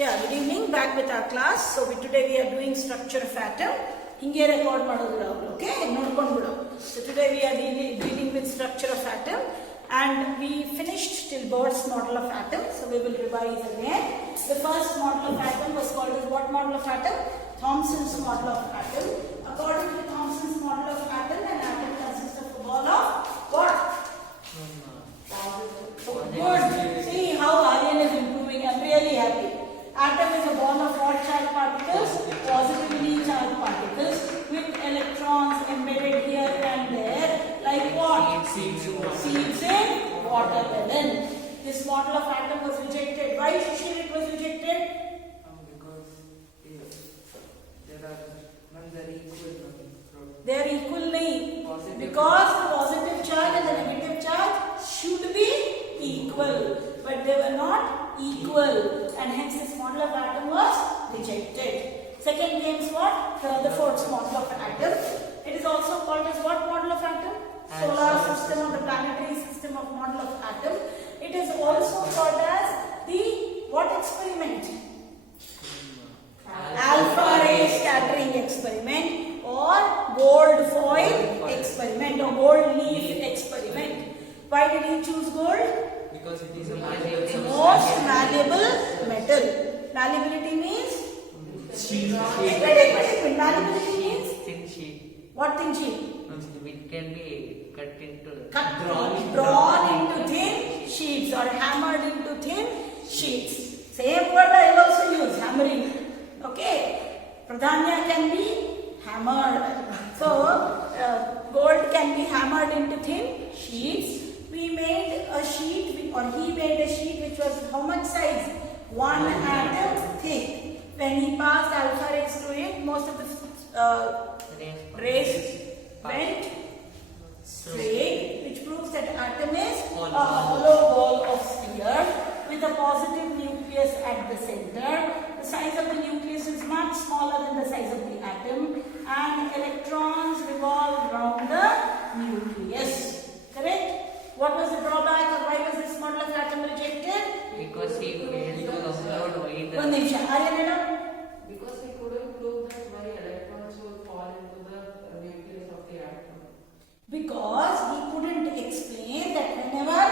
Yeah, good evening. Back with our class. So today we are doing structure of atom. Hinge record madodulu. Okay, nodukondu. So today we are dealing with structure of atom, and we finished till Bohr's model of atom. So we will revise again. The first model of atom was called as what model of atom? Thomson's model of atom. According to Thomson's model of atom, an atom consists of a ball of what? Good. See how Aryan is improving. I'm really happy. Atom is a ball of what charged particles? Positively charged particles with electrons embedded here and there, like what? Seeds in watermelon. This model of atom was rejected. Why, Shishir, it was rejected? Because there are ones are equal. They are equal, nahi. Positive. Because the positive charge and the negative charge should be equal, but they were not equal, and hence this model of atom was rejected. Second name is what? Rutherford's model of atom. It is also called as what model of atom? Solar system or the planetary system of model of atom. It is also called as the what experiment? Alpha ray scattering experiment or gold foil experiment or gold leaf experiment. Why did he choose gold? Because it is a Most malleable metal. Malleability means? sheet. Malleability means? Thin sheet. What thin sheet? It can be cut into Drawn into thin sheets or hammered into thin sheets. Same word I will also use, hammering. Okay. Pradhanya can be hammered. So, gold can be hammered into thin sheets. We made a sheet, or he made a sheet which was how much size? 1 atom thick. When he passed alpha rays to it, most of the rays went straight, which proves that atom is a hollow ball of sphere with a positive nucleus at the center. The size of the nucleus is much smaller than the size of the atom, and electrons revolve around the nucleus. Correct? What was the drawback, or why was this model of atom rejected? because he failed to upload why One the nimisha. Arya madam? Because he couldn't prove that why electrons will fall into the nucleus of the atom. Because he couldn't explain that whenever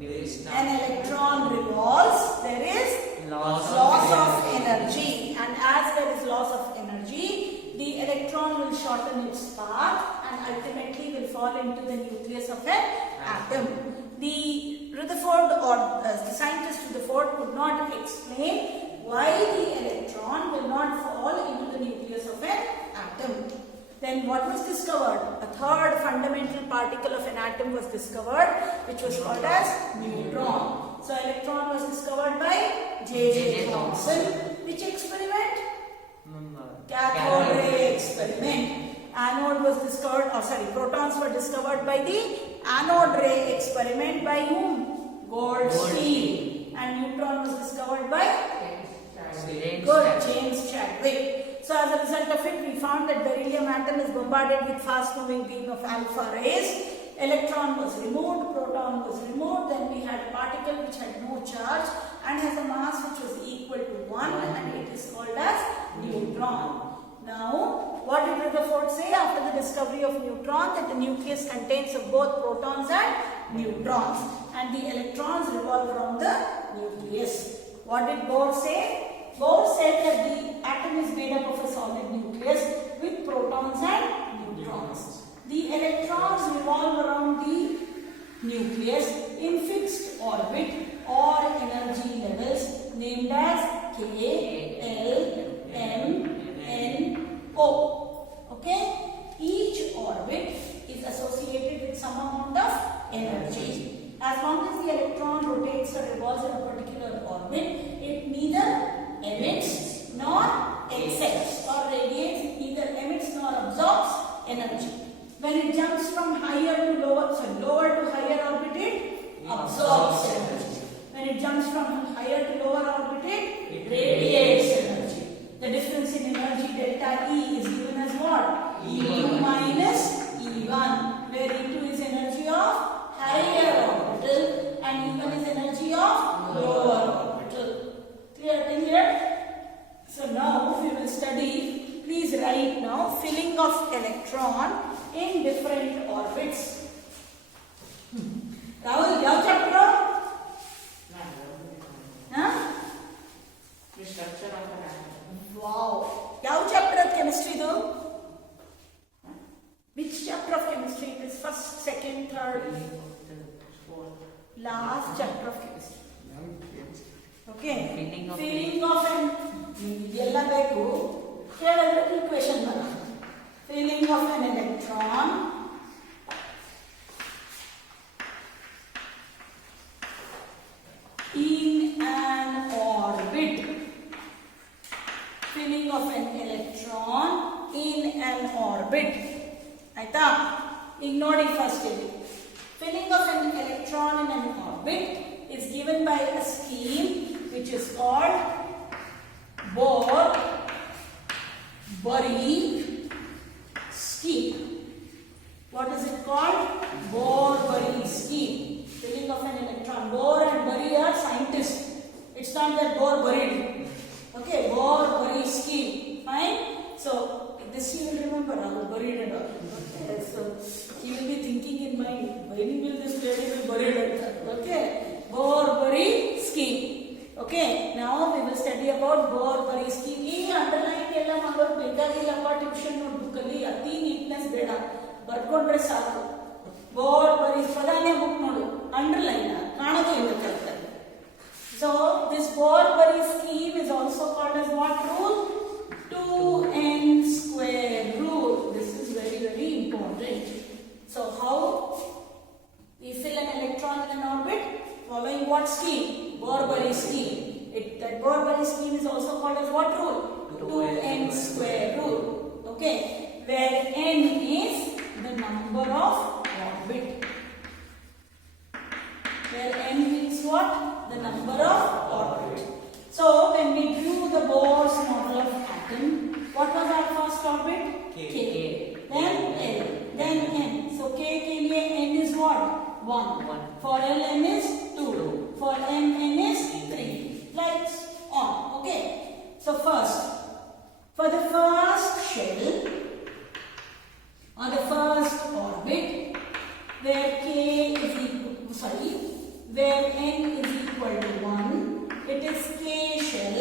there is an electron revolves, there is loss of energy, and as there is loss of energy, the electron will shorten its path and ultimately will fall into the nucleus of an atom. The Rutherford or the scientist Rutherford could not explain why the electron will not fall into the nucleus of an atom. Then what was discovered? A third fundamental particle of an atom was discovered, which was called as neutron. So electron was discovered by J.J. Thomson. Which experiment? Cathode ray experiment. Anode was discovered, protons were discovered by the anode ray experiment by whom? Goldstein. And neutron was discovered by James Chadwick. So as a result of it, we found that beryllium atom is bombarded with fast moving beam of alpha rays. Electron was removed, proton was removed, then we had a particle which had no charge and has a mass which was equal to 1, and it is called as neutron. Now, what did Rutherford say after the discovery of neutron? That the nucleus contains of both protons and neutrons, and the electrons revolve around the nucleus. What did Bohr say? Bohr said that the atom is made up of a solid nucleus with protons and neutrons. The electrons revolve around the nucleus in fixed orbit or energy levels named as K, L, M, N, O. Okay? Each orbit is associated with some amount of energy. As long as the electron rotates or revolves in a particular orbit, it neither emits nor accepts or radiates, it neither emits nor absorbs energy. When it jumps from lower to higher orbit, it absorbs energy. electron in an orbit. Filling of an electron in an orbit. ಆಯ್ತಾ? ಈಗ ನೋಡಿ first ಇಲ್ಲಿ. Filling of an electron in an orbit is given by a scheme which is called Bohr-Bury scheme. What is it called? Bohr-Bury scheme. Filling of an electron. Bohr and Bury are scientists. It's not that Bohr buried. Okay, Bohr-Bury scheme. Fine. So this you will remember. I will buried and all. Okay. So you will be thinking in mind, when will this lady be buried? Okay. Bohr-Bury scheme. Okay. Now we will study about Bohr-Bury scheme. ಈ underline ಎಲ್ಲ ಮಾಡೋದು ಬೇಕಾಗಿಲ್ಲಪ್ಪ tuition notebook ಅಲ್ಲಿ ಅತಿ neatness ಬೇಡ ಬರ್ಕೊಂಡ್ರೆ ಸಾಕು. Bohr-Bury ಪದಾನೇ book ನೋಡು underline ಕಾಣೋದು ಇಲ್ಲ ಕರೆಕ್ಟಾಗಿ. So this Bohr-Bury scheme is also called as what rule? 2n square rule. This is very, very important. So how we fill an electron in an orbit? Following what scheme? Bohr-Bury scheme. That Bohr-Bury scheme is also called as what rule? 2n square rule. Okay, where n is the number of orbit. Where n means what? The number of orbit. So when we drew the Bohr's model of atom, what was our first orbit? K. Then L. Then N. So K के लिए N is what? 1. For L N is 2. For M N is 3. Like on. Okay. So first, for the first shell or the first orbit, where K is equal, where N is equal to 1, it is K shell.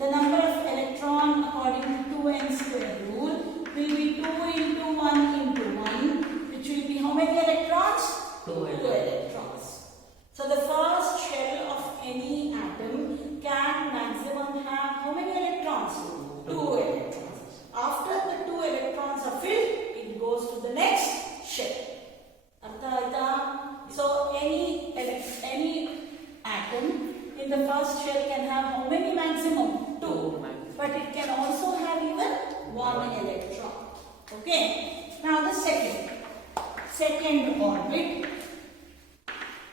The number of electron according to 2n square rule will be 2 into 1 into 1, which will be how many electrons? 2 electrons. So the first shell of any atom can maximum have how many electrons? 2 electrons. After the 2 electrons are filled, it goes to the next shell. So any atom in the first shell can have how many maximum? 2. But it can also have even 1 electron. Okay. Now the second orbit.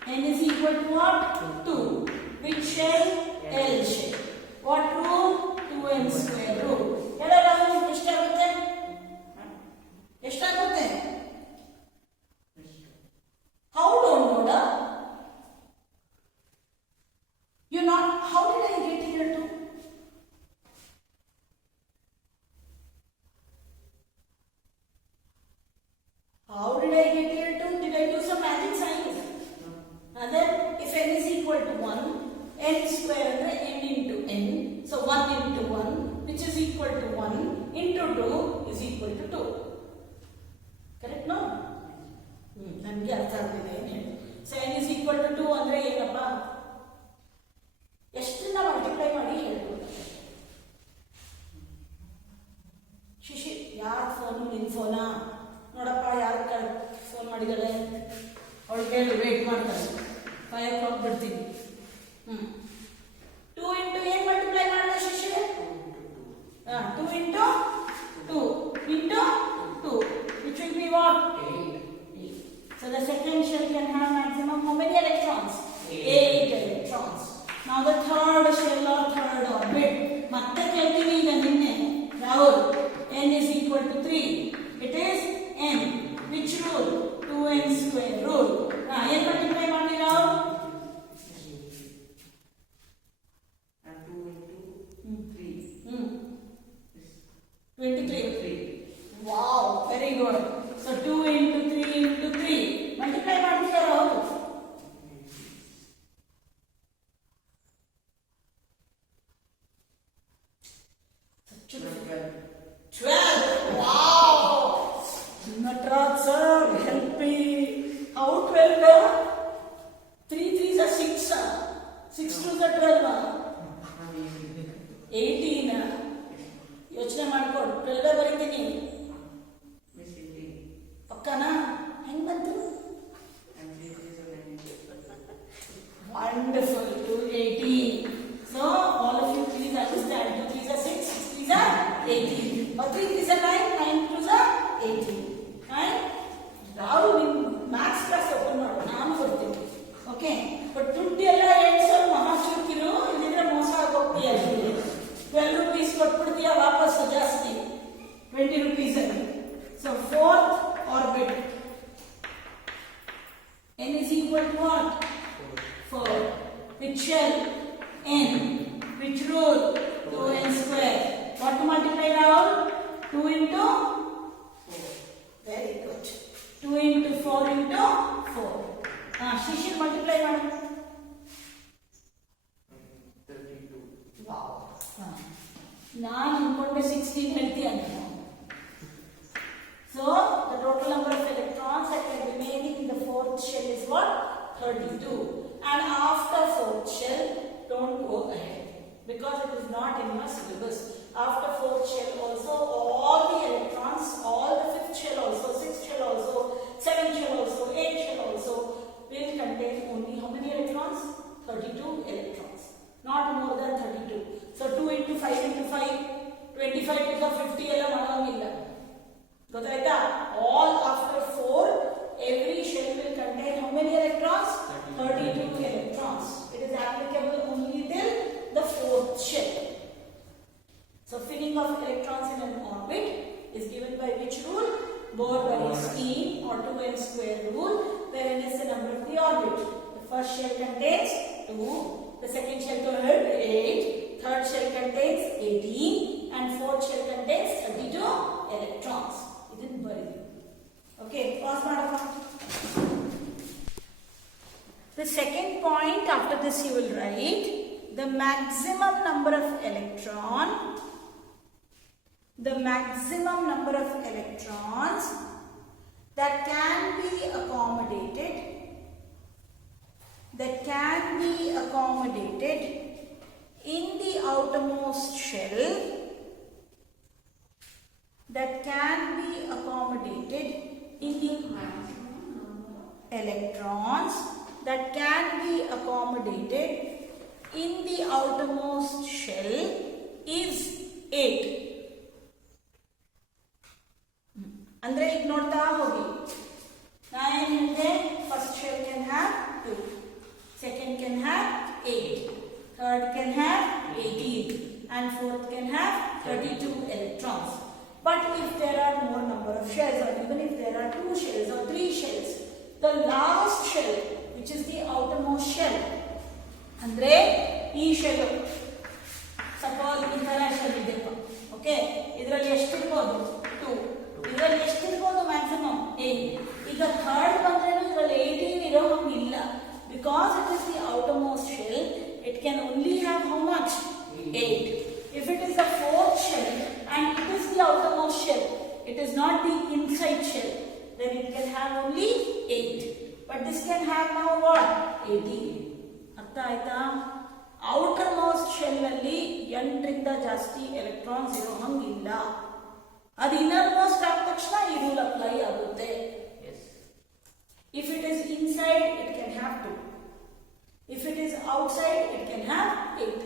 N is equal to what? 2. Which shell? L shell. What rule? 2n square rule. ಎಷ್ಟಾಗುತ್ತೆ? How don't know da? You not, how did I get here to? How did I get here to? Did I do some magic signs? And then if n is equal to 1, n square andre n into n. So 1 into 1, which is equal to 1 into 2 is equal to 2. Correct no? ನನಗೆ ಅರ್ಥ ಆಗ್ತಿದೆ ಏನು ಹೇಳಿ. So n is equal to 2 ಅಂದ್ರೆ ಏನಪ್ಪ? ಎಷ್ಟನ್ನ multiply ಮಾಡಿ ಹೇಳ್ಬೋದು. ಶಿಶಿ ಯಾರ ಫೋನು? ನಿನ್ನ ಫೋನಾ? ನೋಡಪ್ಪ ಯಾರು ಫೋನ್ ಮಾಡಿದಾಳೆ ಅವಳು ಕೇಳಿ ವೇಟ್ ಮಾಡ್ತಾಳೆ. 5 o'clock ಬಿಡ್ತೀನಿ. 2 into ಏನು ಮಲ್ಟಿಪ್ಲೈ ಮಾಡಲ್ಲ ಶಿಶಿ? 2 into 2 into 2, which will be what? 8. So the second shell can have maximum how many electrons? 8 electrons. Now the third shell or third orbit. ಮತ್ತೆ ಕೇಳ್ತೀನಿ ಈಗ ನಿನ್ನೆ Rahul. n is equal to 3. It is n. Which rule? 2n square rule. ಏನು multiply ಮಾಡಿ Rahul? 23. Wow, very good. So 2 into 3 into 3. Multiply ಮಾಡ್ತೀರಾ ಹೌದು? Wow! Natraj sir, help me. How to Which shell? N. Which rule? 2n square. What to multiply now? 2 into? Very good. 2 into 4 into 4. Shishir multiply madam. 32. Wow. Now I'm going to 16 healthy. So the total number of electrons that are remaining in the fourth shell is what? 32. And after fourth shell, don't go ahead because it is not in your syllabus. After fourth shell also, all the electrons, all the fifth shell also, sixth shell also, seventh shell also, eighth shell also will contain only how many electrons? 32 electrons. Not more than 32. So 2 into 5 into 5, 25 to the 50 all after 4, every shell will contain how many electrons? 32 electrons. It is applicable only till the fourth shell. So filling of electrons in an orbit is given by which rule? Bohr-Wallace-Steen or 2n square rule, where n is the number of the orbit. The first shell contains 2, the second shell contains 8, third shell contains 18, and fourth shell contains 32 electrons. It is buried. Okay, pause madam. The second point after this you will write the maximum number of electrons that can be accommodated in the outermost shell, that can be accommodated in the electrons that can be accommodated in the outermost shell is 8. Andre ಈಗ ನೋಡ್ತಾ ಹೋಗಿ ನಾ ಏನು ಹೇಳಿದೆ first shell can have 2, second can have 8, third can have 18, and fourth can have 32 electrons. But if there are more number of shells, or even if there are 2 shells or 3 shells, the last shell, which is the outermost shell, andre ee shell, suppose intera shell ideppa, okay, idralli eshtu irbodu 2, idralli eshtu irbodu maximum 8. Iga third bandrenu idralli 18 iro hangilla, because it is the outermost shell, it can only have how much? 8. If it is the fourth shell and it is the outermost shell, it is not the inside shell, then it can have only 8. But this can have now what? 18. Artha aita? Outermost shell alli 8 ರಿಂದ ಜಾಸ್ತಿ electrons ಇರೋ ಹಂಗಿಲ್ಲ. ಅದು innermost ಆದ ತಕ್ಷಣ ಈ rule apply ಆಗುತ್ತೆ. If it is inside, it can have 2. If it is outside, it can have 8.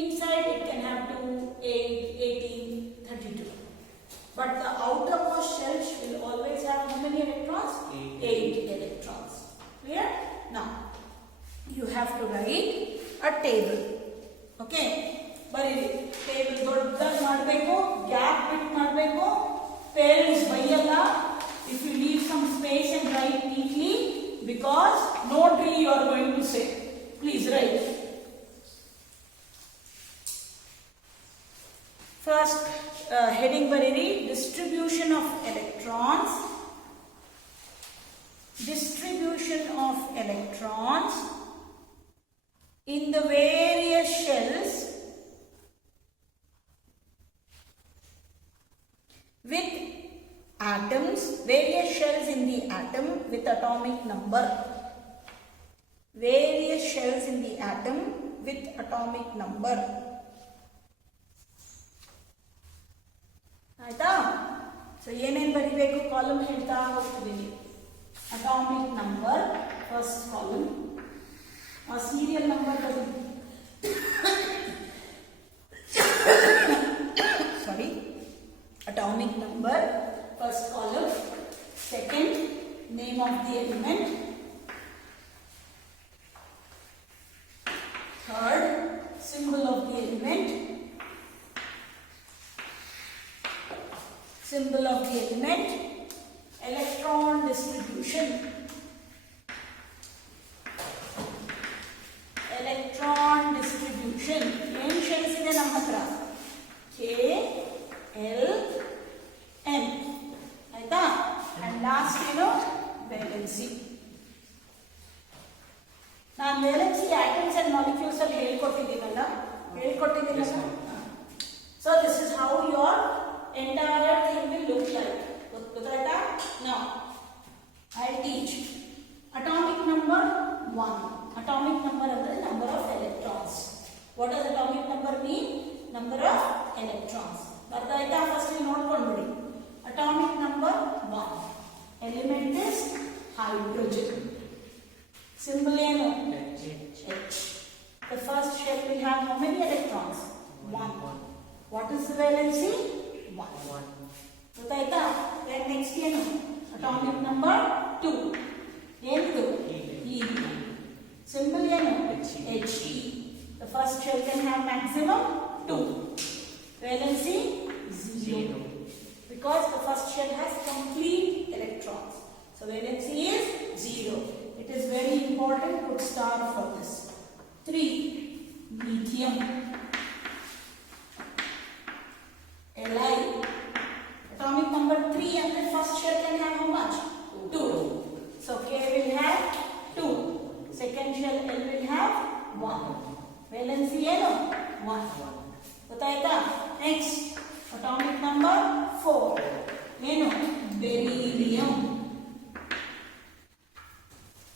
Inside it can have 2, 8, 18, 32. But the outermost shell will always have how many electrons? 8 electrons. Clear? Now, you have to write a table. Okay? But table ದೊಡ್ಡದಾಗಿ ಮಾಡಬೇಕು, gap ಬಿಟ್ಟು ಮಾಡಬೇಕು. Parents ಬೈಯಲ್ಲ if you leave some space and write neatly, because no tree you are going to say. Please write. First heading bariri distribution of electrons in the various shells with atoms, various shells in the atom with atomic number, various shells in the atom with atomic number. ಆಯ್ತಾ? So ಏನೇನು ಬರಿಬೇಕು column ಹೇಳ್ತಾ ಹೋಗ್ತಿದ್ದೀನಿ. Atomic number first column, ಆ serial number sorry atomic number first column, second name of the element, third symbol of the element, electron distribution, Yes, Nana? ma'am. So this is how your entire thing will look like. Gottaita? Now, I'll teach. Atomic number 1. Atomic number is the number of electrons. What does atomic number mean? Number of electrons. Gottaita? First we note one body. Atomic number 1. Element is hydrogen. Symbol ಏನು? H. The first shell will have how many electrons? 1. What is the valency? 1. ಗೊತ್ತಾಯ್ತಾ? Then next ಏನು? Atomic number 2. ಏನು? Helium. Symbol ಏನು? He. The first shell can have maximum 2. Valency 0. Because the first shell has complete electrons. So valency is 0. It is very important. Put star for this. 3. Lithium. Li. Atomic number 3 and the first shell can have how much? 2. So K will have 2. Second shell L will have 1. Valency ಏನು? 1. ಗೊತ್ತಾಯ್ತಾ? Next. Atomic number 4. ಏನು? Beryllium.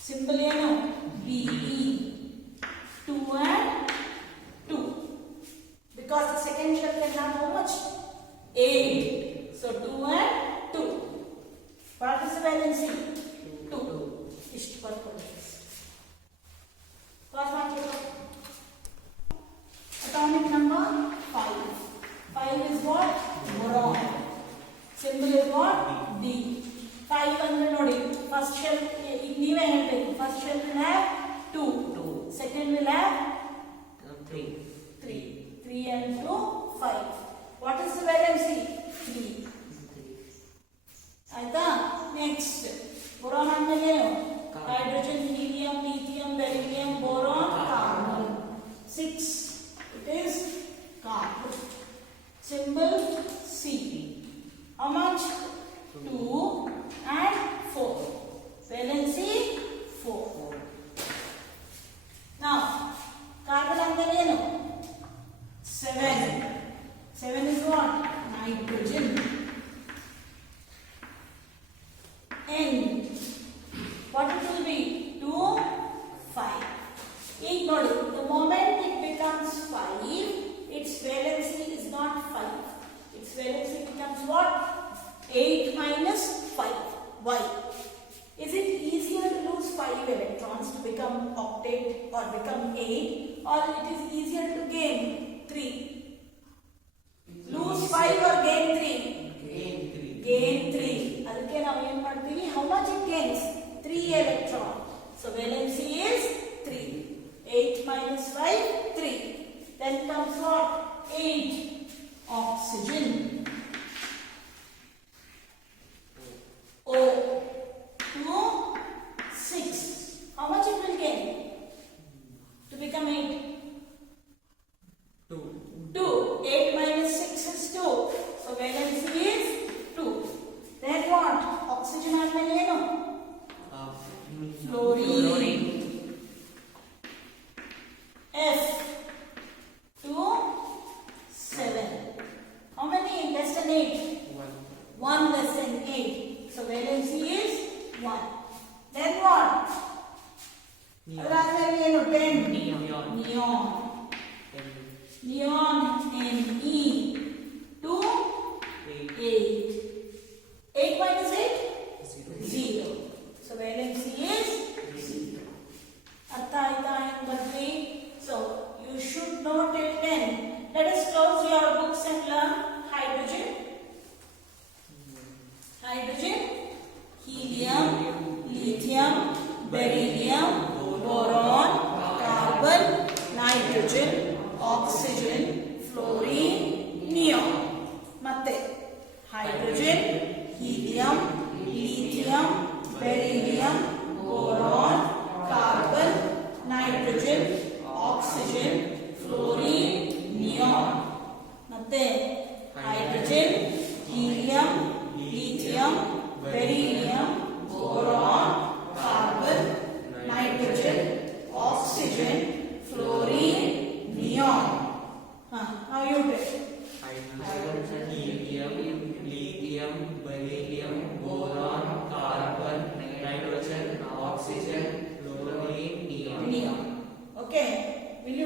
Symbol ಏನು? Be. 2 and 2. Because the second shell can have how much? 8. So 2 and 2. What is the valency? 2. ಇಷ್ಟು ಬರ್ಕೊಳ್ಳಿ. Pass ಮಾಡ್ಕೊಳ್ಳಿ. Atomic number 5. 5 is what? Boron. Symbol is what? D. 5 ಅಂದ್ರೆ ನೋಡಿ first shell ಈಗ ನೀವೇ ಹೇಳಬೇಕು. First shell will have 2. Second will have 3. 3 and 2 5. What is the valency? 3. ಆಯ್ತಾ? Next. Boron ಅಂದ್ರೆ ಏನು? Hydrogen, helium, lithium, beryllium, boron, carbon. 6. It is carbon. Symbol C. How much? 2 and 4. Valency 4. Now, carbon ಅಂದ್ರೆ ಏನು? 7. 7 is what? Nitrogen. N. What it will be? 2, 5. ಈಗ ನೋಡಿ, the moment it becomes 5, its valency is not 5. Its valency becomes what? 8 minus 5. Why? Is it easier to lose 5 electrons to become octet or become 8, or it is easier to gain 3? Lose 5 or gain 3? Gain 3. ಅದಕ್ಕೆ ನಾವು ಏನು ಮಾಡ್ತೀವಿ? How much it gains? 3 electron. So valency is 3. 8 minus 5, 3. Then comes what? 8. Oxygen. O. 2, 6. How much it will gain? To become 8? 2. 8 minus 6 is 2. So valency is 2. Then what? Oxygen ಆದ್ಮೇಲೆ ಏನು? Fluorine. F. 2, 7. How many less than 8? 1 less than 8. So valency is 1. Then what? ಅದಾದ್ಮೇಲೆ ಏನು? 10. Neon. Neon Ne. 2, 8. 8 minus 8? 0. So valency is 0. ಅರ್ಥ ಆಯ್ತಾ ಹೆಂಗ್ ಬರ್ತೀವಿ? So you should know till 10. Let us close your books and learn hydrogen. Hydrogen, helium, lithium, beryllium, boron, carbon, nitrogen, oxygen,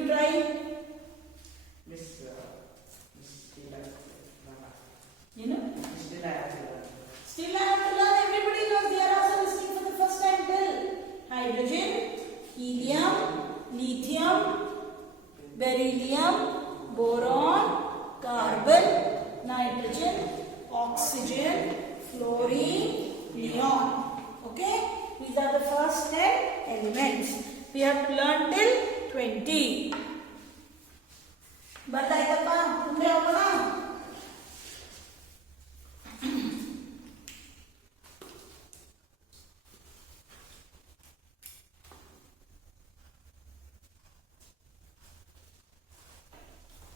you try? Miss still I You know? still I have to learn. Still I have to learn. Everybody knows. They are also listening for the first time. Tell. Hydrogen, helium, lithium, beryllium, boron, carbon, nitrogen, oxygen, fluorine, neon. Okay? These are the first 10 elements. We have to learn till 20. ಬರ್ತಾಯ್ತಪ್ಪ ಮುಂದೆ ಹೋಗೋಣ.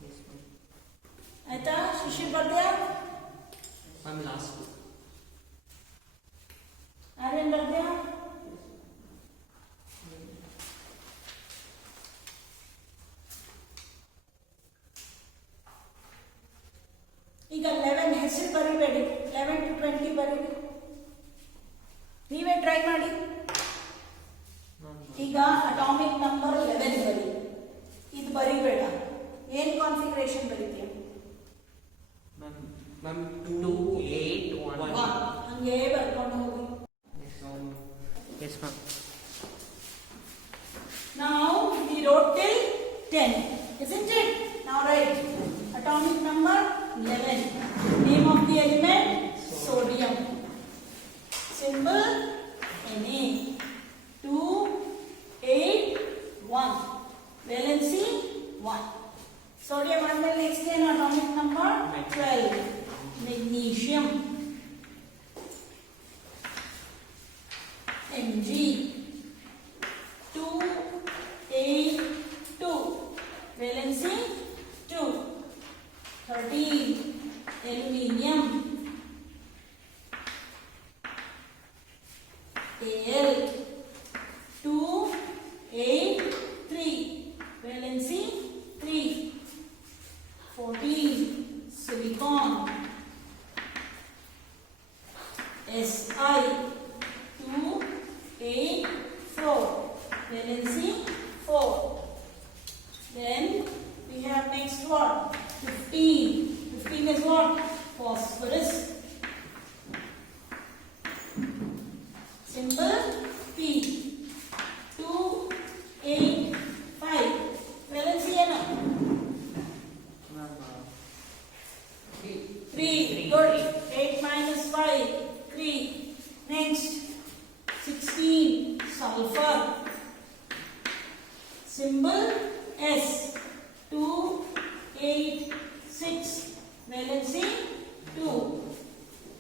Yes, ma'am. ಆಯ್ತಾ Shishir ಬರ್ದ್ಯಾ? Ma'am, last. Aryan ಬರ್ದ್ಯಾ? ಈಗ 11 ಹೆಸರು ಬರಿಬೇಡಿ. 11 to 20 ಬರೀರಿ. ನೀವೇ try ಮಾಡಿ. Ma'am, ಈಗ atomic number 11 ಬರಿ. ಇದು ಬರಿಬೇಡ. ಏನ್ ಕಾನ್ಫಿಗರೇಷನ್ ಬರೀತೀಯ? ma'am, 2, 8, 1. 1. ಹಂಗೆ ಬರ್ಕೊಂಡು ಹೋಗಿ. Yes, ma'am. Now we wrote till 10, isn't it? Now write atomic number 11. Name of the element sodium. Symbol Na. 2, 8, 1. Valency 1. Sodium and then next then atomic number 12. Magnesium. Mg. 2, 8, 2. Valency 2. 13. Aluminium. Al. 2, 8, 3. Valency 3. 14. Silicon. Si. 2, 8, 4. Valency 4. Then we have next what? 15. 15 is what? Phosphorus. Symbol P. 2, 8, 5. Valency है ना? Ma'am, 3. Good. 8 minus 5. 3. Next. 16. Sulfur. Symbol S. 2, 8, 6. Valency 2.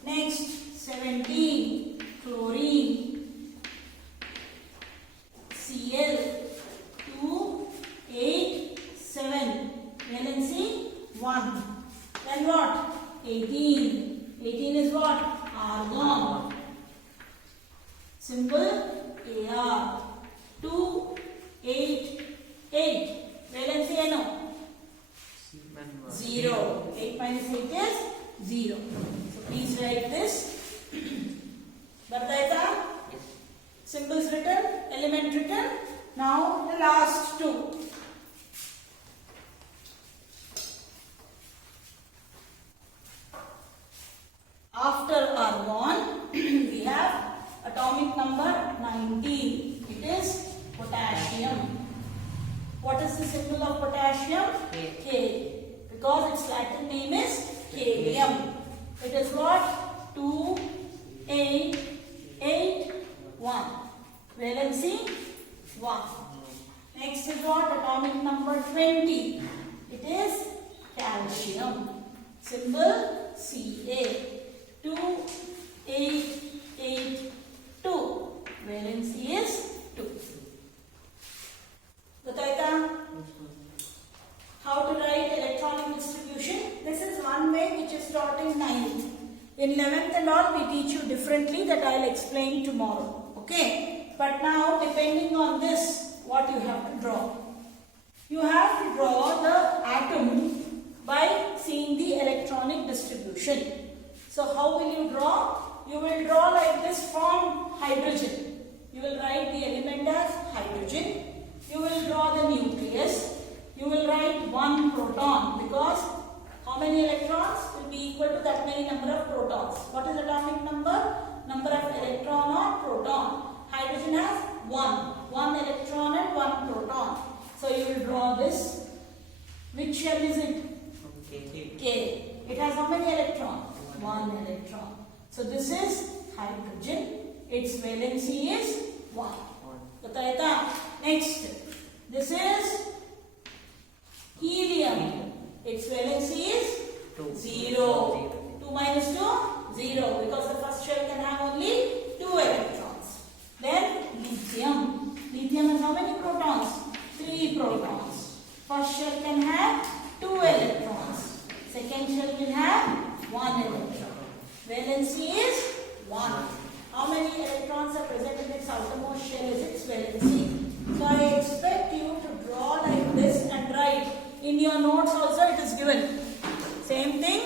Next. 17. Chlorine. Cl. 2, 8, 7. Valency 1. Then what? 18. 18 is what? Argon. Symbol Ar. 2, 8, 8. Valency ano? 0. 8 minus 8 is 0. So please write this. Bartaita? Symbols written, element written. Now the last two. After argon, we have atomic number 19. It is potassium. What is the symbol of potassium? K. K. Because its Latin name is Kalium. It is what? 2, 8, 8, 1. Valency 1. Next is what? Atomic number 20. It is calcium. Symbol Ca. 2, 8, 8, 2. Valency is 2. Gotaita? How to write electronic distribution? This is one way which is taught in 9th. In 11th and all we teach you differently, that I will explain tomorrow. Okay? But now depending on this, what you have to draw? You have to draw the atom by seeing the electronic distribution. So how will you draw? You will draw like this from hydrogen. You will write the element as hydrogen. You will draw the nucleus. equal to that many number of protons. What is atomic number? Number of electron or proton. Hydrogen has one electron and one proton. So you will draw this. Which shell is it? Okay. K. It has how many electrons? One electron. So this is hydrogen. Its valency is 1. Gottaita? Next. This is helium. Its valency is 0. 2 minus 2? 0. Because the first shell can have only 2 electrons. Then lithium. Lithium has how many protons? 3 protons. First shell can have 2 electrons. Second shell will have 1 electron. Valency is 1. How many electrons are present in its outermost shell is its valency. So I expect you to draw like this and write. In your notes also it is given. Same thing.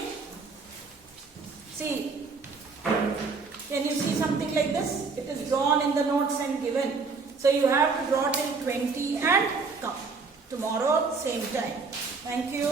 See. Can you see something like this? It is drawn in the notes and given. So you have to draw till 20 and come. Tomorrow, same time. Thank you.